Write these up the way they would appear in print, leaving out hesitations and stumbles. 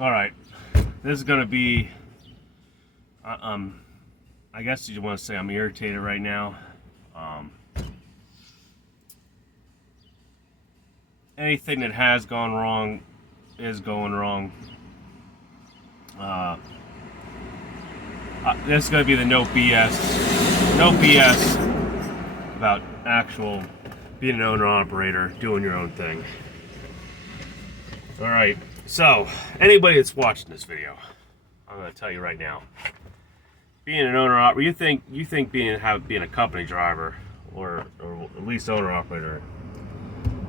All right, this is gonna be. I guess you want to say I'm irritated right now. Um, Anything that has gone wrong is going wrong. Uh, this is gonna be the no BS about actual being an owner operator, doing your own thing. All right, so anybody that's watching this video, I'm gonna tell you right now. Being an owner operator, you think being a company driver or at least owner operator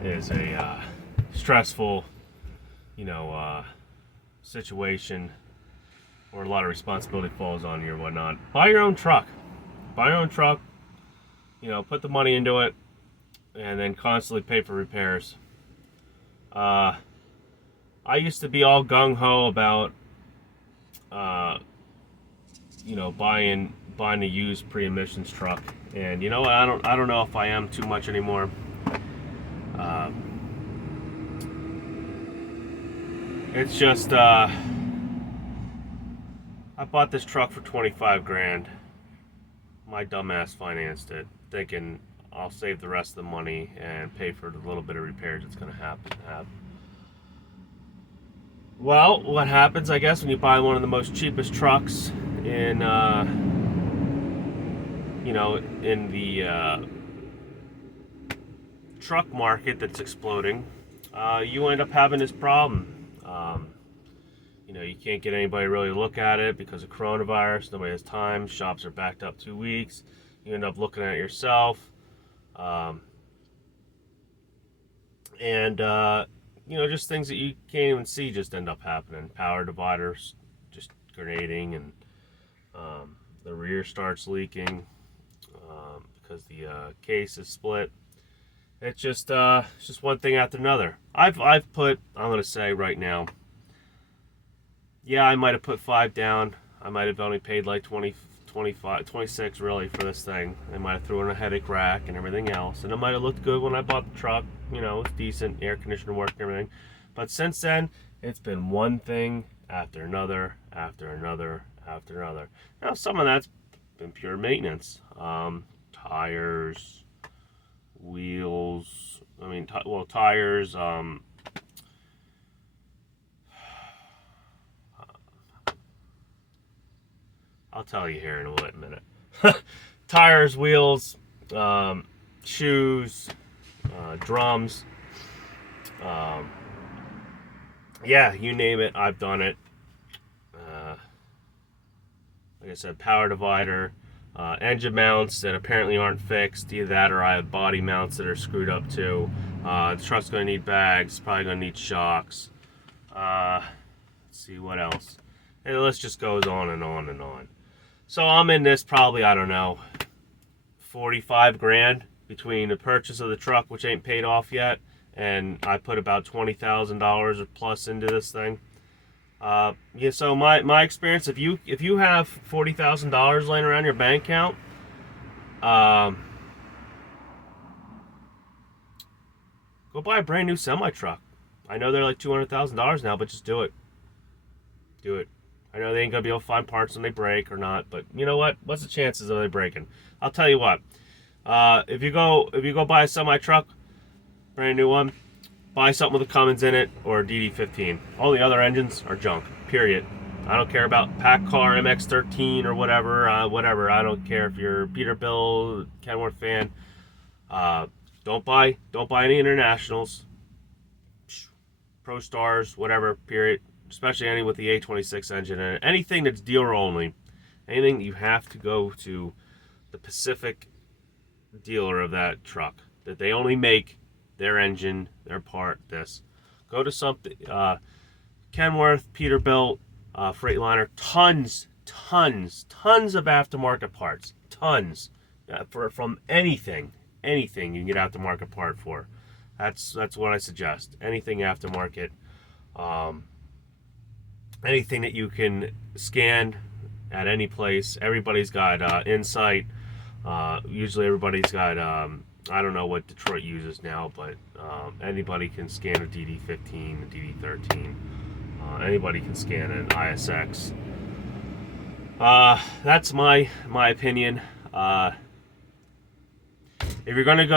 is a stressful, situation, or a lot of responsibility falls on you or whatnot. Buy your own truck. Buy your own truck. Put the money into it, and then constantly pay for repairs. I used to be all gung ho about buying a used pre-emissions truck, and you know what? I don't know if I am too much anymore. It's just I bought this truck for 25 grand. My dumbass financed it, thinking I'll save the rest of the money and pay for the little bit of repairs it's gonna have. Well, what happens, I guess, when you buy one of the most cheapest trucks in the truck market that's exploding, you end up having this problem. You can't get anybody really to look at it because of coronavirus. Nobody has time. Shops are backed up 2 weeks. You end up looking at it yourself. Just things that you can't even see just end up happening. Power dividers just grenading, and the rear starts leaking because the case is split. It's just one thing after another. I'm gonna say right now, yeah, I might have put 5 down. I might have only paid like 20, 25, 26 really for this thing. I might have thrown in a headache rack and everything else, and it might have looked good when I bought the truck. It's decent, air conditioner work and everything. But since then, it's been one thing after another, after another, after another. Now, some of that's been pure maintenance. Tires, wheels. Tires. I'll tell you here in a minute. Tires, wheels, shoes, drums. Yeah, you name it, I've done it. Like I said, power divider, engine mounts that apparently aren't fixed. Either that or I have body mounts that are screwed up too. The truck's going to need bags, probably going to need shocks. Let's see what else. And the list just goes on and on and on. So I'm in this probably, I don't know, 45 grand between the purchase of the truck, which ain't paid off yet, and I put about $20,000 or plus into this thing. So my experience, if you have $40,000 laying around your bank account, go buy a brand new semi truck. I know they're like $200,000 now, but just do it. Do it. I know they ain't gonna be able to find parts when they break or not, but you know what? What's the chances of they breaking? I'll tell you what. If you go buy a semi truck, brand new one, buy something with a Cummins in it or a DD15. All the other engines are junk. Period. I don't care about PACCAR MX-13 or whatever. I don't care if you're a Peterbilt, Kenworth fan. Don't buy any internationals, Pro Stars, whatever. Period. Especially any with the A26 engine in it. Anything that's dealer only. Anything you have to go to the Pacific dealer of that truck, that they only make their engine, their part, this. Go to something, Kenworth, Peterbilt, Freightliner, tons of aftermarket parts. Tons. From anything you can get aftermarket part for. That's what I suggest. Anything aftermarket. Anything that you can scan at any place. Everybody's got Insight. Usually everybody's got, I don't know what Detroit uses now, but anybody can scan a DD15, a DD13. anybody can scan an ISX. That's my opinion. If you're gonna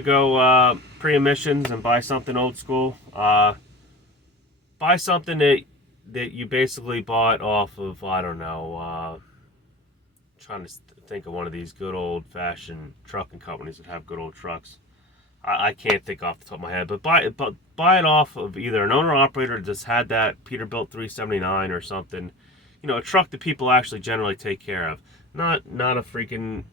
go pre-emissions and buy something old school, buy something that you basically bought off of, I don't know, trying to think of one of these good old-fashioned trucking companies that have good old trucks. I can't think off the top of my head, but buy it off of either an owner-operator that just had that Peterbilt 379 or something. You know, a truck that people actually generally take care of. Not a freaking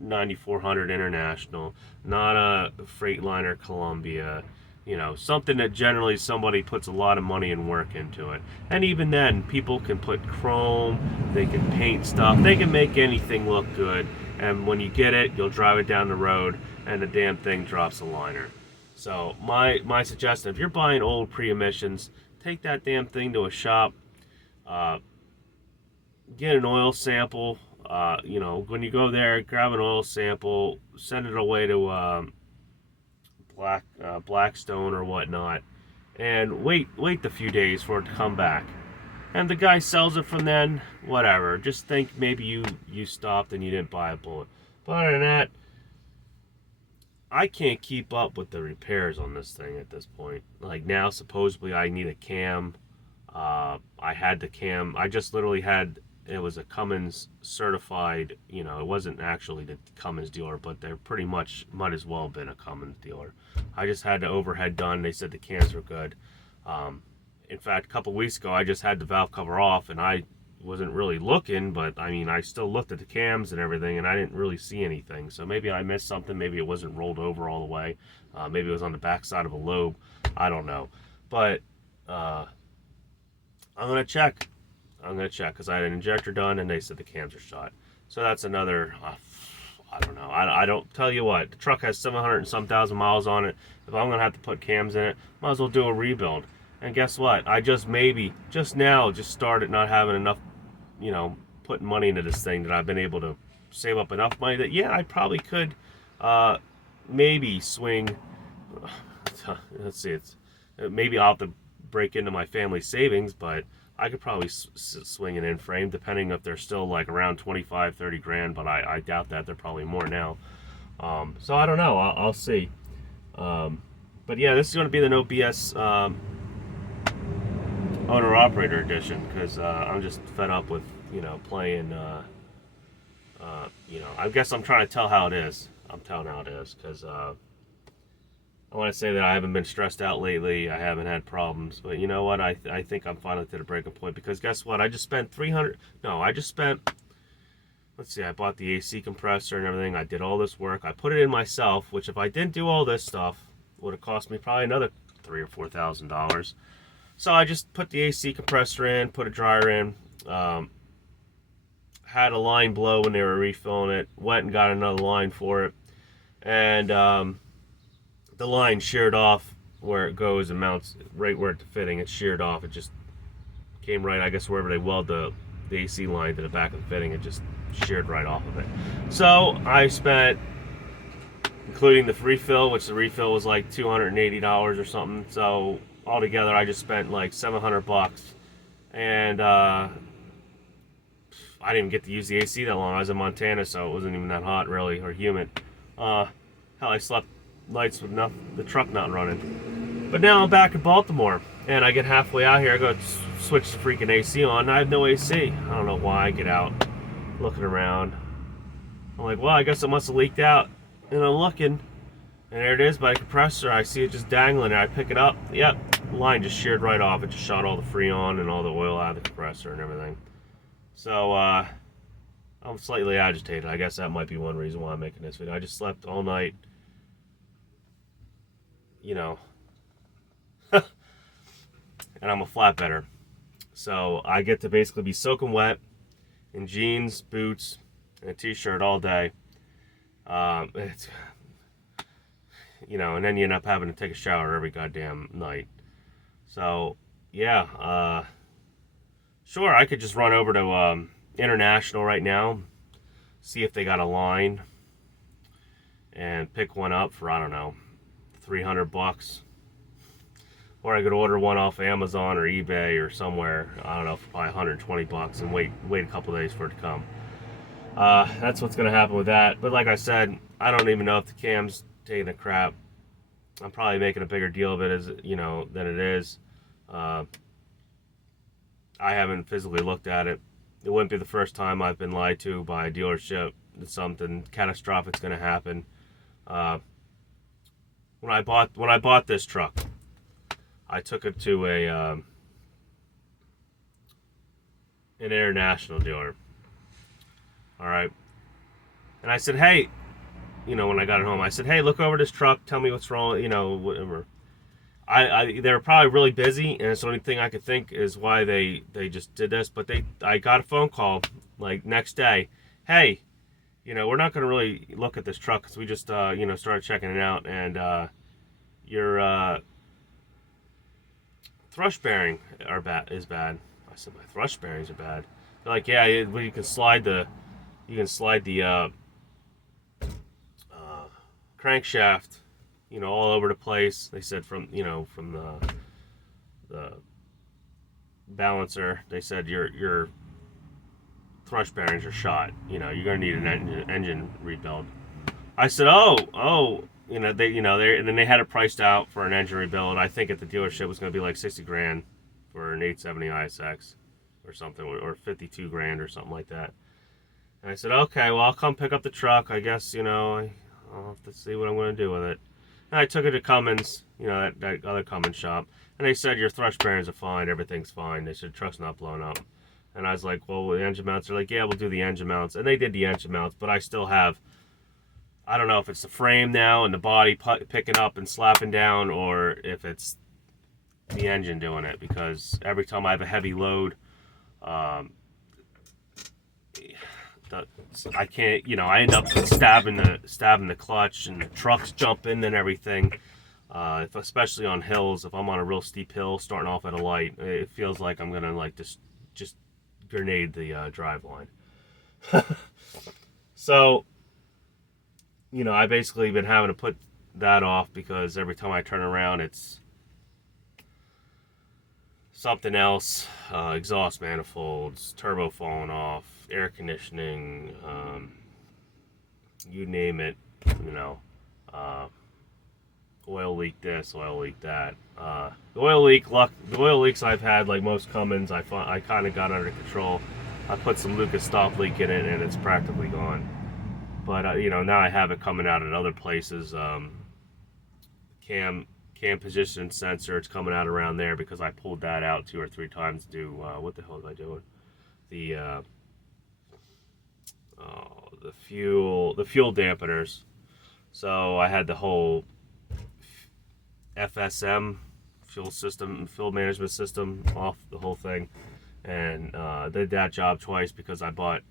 9400 International, not a Freightliner Columbia. You know, something that generally somebody puts a lot of money and work into it. And even then, people can put chrome, they can paint stuff, they can make anything look good. And when you get it, you'll drive it down the road and the damn thing drops a liner. So my suggestion, if you're buying old pre-emissions, take that damn thing to a shop, get an oil sample. You know, when you go there, grab an oil sample, send it away to Blackstone or whatnot, and wait the few days for it to come back. And the guy sells it from then, whatever. Just think maybe you stopped and you didn't buy a bullet. But other than that, I can't keep up with the repairs on this thing at this point. Like now, supposedly I need a cam. I had the cam. I just literally had. It was a Cummins certified. You know, it wasn't actually the Cummins dealer, but they're pretty much might as well have been a Cummins dealer. I just had the overhead done. They said the cams were good. In fact, a couple weeks ago, I just had the valve cover off, and I wasn't really looking, but I mean, I still looked at the cams and everything, and I didn't really see anything. So maybe I missed something. Maybe it wasn't rolled over all the way. Maybe it was on the back side of a lobe. I don't know. But I'm gonna check. Because I had an injector done, and they said the cams are shot. So that's another. I don't know. I don't tell you what. The truck has 700 and some thousand miles on it. If I'm gonna have to put cams in it, might as well do a rebuild. And guess what? I just now started not having enough, you know, putting money into this thing that I've been able to save up enough money that, yeah, I probably could maybe swing, let's see, maybe I'll have to break into my family savings, but I could probably swing an in-frame, depending if they're still like around 25, 30 grand, but I doubt that. They're probably more now. So I don't know. I'll see. But yeah, this is going to be the No BS owner-operator edition, because I'm just fed up with, you know, playing, you know, I guess I'm trying to tell how it is. I'm telling how it is, because I want to say that I haven't been stressed out lately. I haven't had problems, but you know what? I think I'm finally to the breaking point, because guess what? I just spent let's see, I bought the AC compressor and everything. I did all this work. I put it in myself, which if I didn't do all this stuff, would have cost me probably another $3,000 or $4,000. So I just put the AC compressor in, put a dryer in, had a line blow when they were refilling it, went and got another line for it, and the line sheared off where it goes and mounts right where it's fitting. It sheared off. It just came right, I guess, wherever they weld the AC line to the back of the fitting. It just sheared right off of it. So I spent, including the refill, which the refill was like $280 or something. So altogether, I just spent like $700, and I didn't even get to use the AC that long. I was in Montana, so it wasn't even that hot, really, or humid. Hell, I slept nights with the truck not running. But now I'm back in Baltimore, and I get halfway out here. I go switch the freaking AC on, and I have no AC. I don't know why. I get out, looking around. I'm like, well, I guess it must have leaked out. And I'm looking, and there it is by the compressor. I see it just dangling there. I pick it up. Yep, the line just sheared right off. It just shot all the Freon and all the oil out of the compressor and everything. So, I'm slightly agitated. I guess that might be one reason why I'm making this video. I just slept all night, you know, and I'm a flatbedder. So I get to basically be soaking wet in jeans, boots, and a t-shirt all day. It's, you know, and then you end up having to take a shower every goddamn night. So, yeah, sure, I could just run over to International right now, see if they got a line, and pick one up for, I don't know, $300. or I could order one off Amazon or eBay or somewhere. I don't know, for probably $120 and wait a couple days for it to come. That's what's gonna happen with that. But like I said, I don't even know if the cam's taking a crap. I'm probably making a bigger deal of it than it is. Uh, I haven't physically looked at it. It wouldn't be the first time I've been lied to by a dealership that something catastrophic's going to happen. When I bought this truck, I took it to an international dealer. All right, and I said, hey, when I got it home, I said, hey, look over this truck. Tell me what's wrong. Whatever. They were probably really busy, and it's the only thing I could think is why they just did this. But I got a phone call like next day. Hey, we're not going to really look at this truck because we just started checking it out, and your thrust bearing is bad. I said, my thrust bearings are bad. They're like, yeah, you can slide the crankshaft, all over the place. They said from the balancer, they said your thrust bearings are shot. You're gonna need an engine rebuild. I said, oh, they and then they had it priced out for an engine rebuild. I think at the dealership it was gonna be like $60,000 for an 870 ISX or something, or $52,000 or something like that. And I said, okay, well, I'll come pick up the truck. I guess I'll have to see what I'm gonna do with it. And I took it to Cummins, that other Cummins shop, and they said your thrust bearings are fine, everything's fine. They said truck's not blown up. And I was like, well, the engine mounts are like, yeah, we'll do the engine mounts. And they did the engine mounts, but I still have, I don't know if it's the frame now and the body picking up and slapping down, or if it's the engine doing it, because every time I have a heavy load, I can't, I end up stabbing the clutch, and the truck's jumping and everything. Especially on hills, if I'm on a real steep hill starting off at a light, it feels like I'm gonna like just grenade the drive line. So, I basically been having to put that off because every time I turn around, it's something else. Exhaust manifolds, turbo falling off, air conditioning, you name it, oil leak this, oil leak that. The oil leaks I've had, like most Cummins, I kind of got under control. I put some Lucas stop leak in it, and it's practically gone. But now I have it coming out at other places. Cam position sensor, it's coming out around there because I pulled that out 2 or 3 times to do what the hell was I doing? The fuel dampeners. So I had the whole FSM fuel management system off, the whole thing, and did that job twice because I bought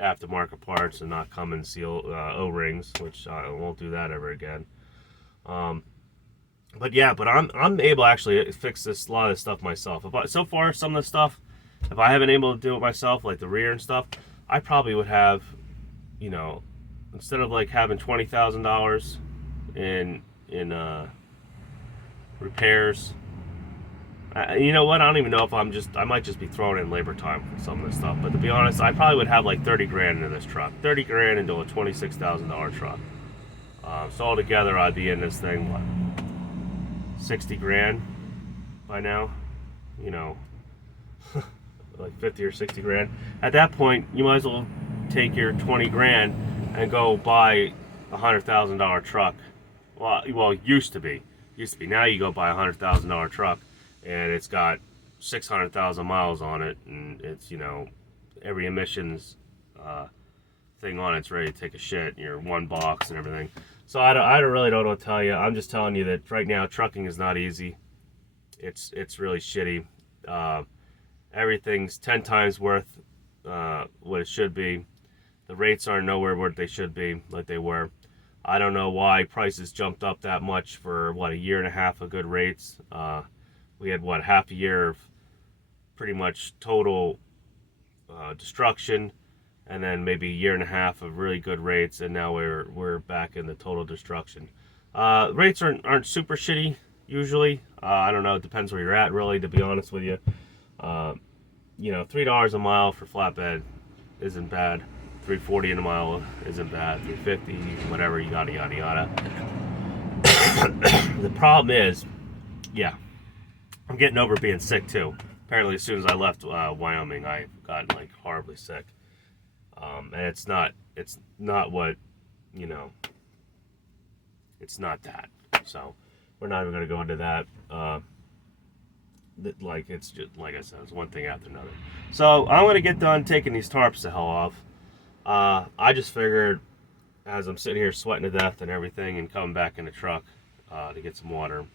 aftermarket parts and not Cummins seal O-rings, which I won't do that ever again. But I'm able to actually fix a lot of this stuff myself. So far, some of the stuff, if I haven't been able to do it myself, like the rear and stuff, I probably would have, instead of like having $20,000 in repairs. You know what? I don't even know if I might just be throwing in labor time for some of this stuff. But to be honest, I probably would have like $30,000 into this truck. $30,000 into a $26,000 truck. So altogether, I'd be in this thing, what, $60,000 by now? Like 50 or 60 grand. At that point, you might as well take your 20 grand and go buy a $100,000 truck. Well, it used to be. Now you go buy a $100,000 truck, and it's got 600,000 miles on it, and it's every emissions thing on it's ready to take a shit. You're one box and everything. So I really don't know what to tell you. I'm just telling you that right now trucking is not easy. It's really shitty. Everything's 10 times worth what it should be. The rates are nowhere where they should be, like they were. I don't know why prices jumped up that much for, a year and a half of good rates. We had, half a year of pretty much total destruction, and then maybe a year and a half of really good rates, and now we're back in the total destruction. Rates aren't super shitty. usually. I don't know, it depends where you're at, really, to be honest with you. You know, $3 a mile for flatbed isn't bad. $3.40 a mile isn't bad. $3.50, whatever, yada yada yada. The problem is, yeah, I'm getting over being sick too. Apparently, as soon as I left Wyoming, I got like horribly sick. And it's not what, you know, it's not that. So we're not even going to go into that. Like, it's just, like I said, it's one thing after another. So I'm going to get done taking these tarps the hell off. I just figured, as I'm sitting here sweating to death and everything and coming back in the truck to get some water,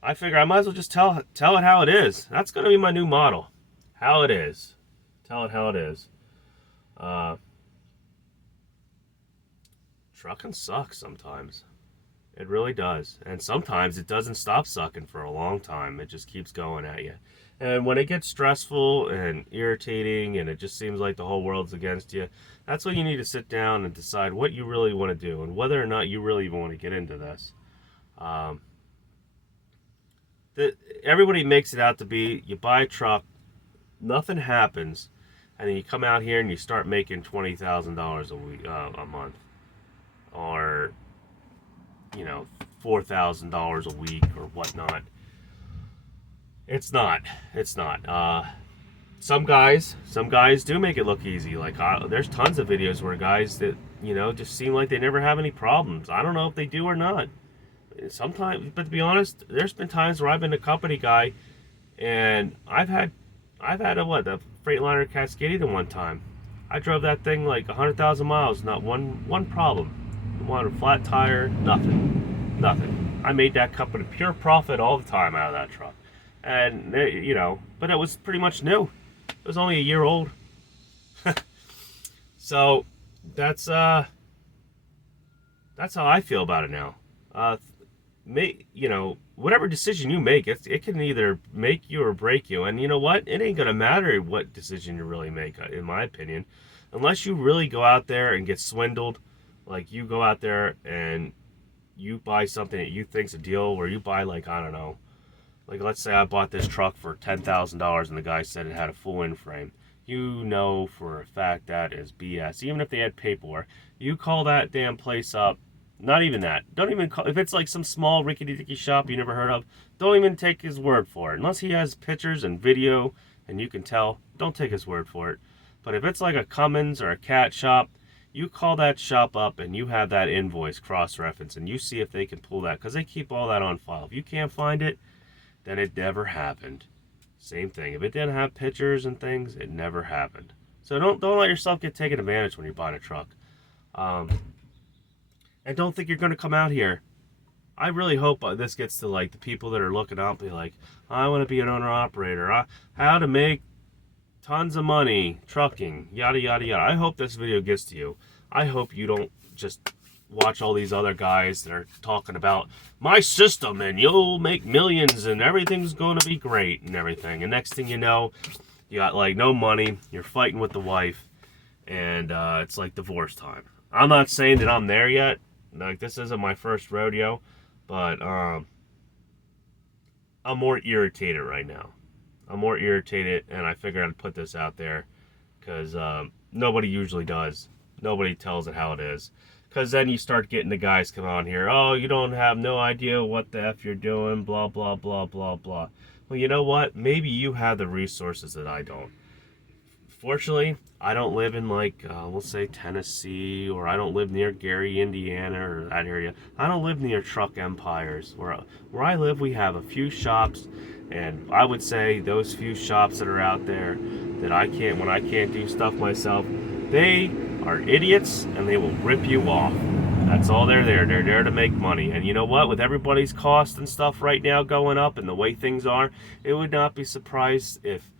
I figure I might as well just tell it how it is. That's going to be my new motto. How it is. Tell it how it is. Trucking sucks sometimes. It really does. And sometimes it doesn't stop sucking for a long time. It just keeps going at you. And when it gets stressful and irritating and it just seems like the whole world's against you, that's when you need to sit down and decide what you really want to do and whether or not you really even want to get into this. Everybody makes it out to be, you buy a truck, nothing happens, and then you come out here and you start making $20,000 a week, a month, or, you know, $4,000 a week or whatnot. It's not. Some guys do make it look easy. Like, there's tons of videos where guys that, you know, just seem like they never have any problems. I don't know if they do or not. Sometimes, but to be honest, there's been times where I've been a company guy, and I've had a Freightliner Cascadia one time. I drove that thing like 100,000 miles, not one problem. One flat tire, nothing. I made that company pure profit all the time out of that truck, and you know, but it was pretty much new. It was only a year old. So that's how I feel about it now. You know, whatever decision you make, it can either make you or break you. And you know what? It ain't gonna matter what decision you really make, in my opinion, unless you really go out there and get swindled. Like, you go out there and you buy something that you think's a deal, where you buy, like, I don't know, like, let's say I bought this truck for $10,000 and the guy said it had a full in frame. You know for a fact that is BS. Even if they had paperwork, you call that damn place up. Not even that. Don't even call. If it's like some small rickety-dicky shop you never heard of, don't even take his word for it. Unless he has pictures and video and you can tell, don't take his word for it. But if it's like a Cummins or a Cat shop, you call that shop up and you have that invoice cross-reference and you see if they can pull that, because they keep all that on file. If you can't find it, then it never happened. Same thing. If it didn't have pictures and things, it never happened. So don't let yourself get taken advantage when you're buying a truck. And don't think you're going to come out here. I really hope this gets to, like, the people that are looking out, be like, I want to be an owner-operator. How to make tons of money trucking, yada, yada, yada. I hope this video gets to you. I hope you don't just watch all these other guys that are talking about my system and you'll make millions and everything's going to be great and everything. And next thing you know, you got, like, no money. You're fighting with the wife. And it's like divorce time. I'm not saying that I'm there yet. Like, this isn't my first rodeo, but I'm more irritated right now. I'm more irritated, and I figured I'd put this out there because nobody usually does. Nobody tells it how it is. Because then you start getting the guys come on here, oh, you don't have no idea what the F you're doing, blah, blah, blah, blah, blah. Well, you know what? Maybe you have the resources that I don't. Fortunately, I don't live in, like, we'll say Tennessee, or I don't live near Gary, Indiana, or that area. I don't live near truck empires. Where I live, we have a few shops, and I would say those few shops that are out there that when I can't do stuff myself, they are idiots, and they will rip you off. That's all they're there. They're there to make money. And you know what? With everybody's cost and stuff right now going up and the way things are, it would not be surprised if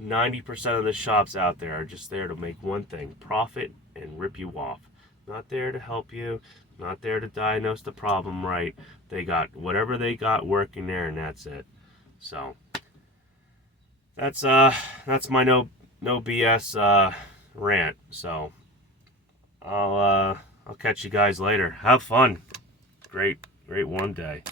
90% of the shops out there are just there to make one thing: profit and rip you off. Not there to help you, not there to diagnose the problem right. They got whatever they got working there, and that's it. So that's my no BS rant. So I'll catch you guys later. Have fun. Great warm day.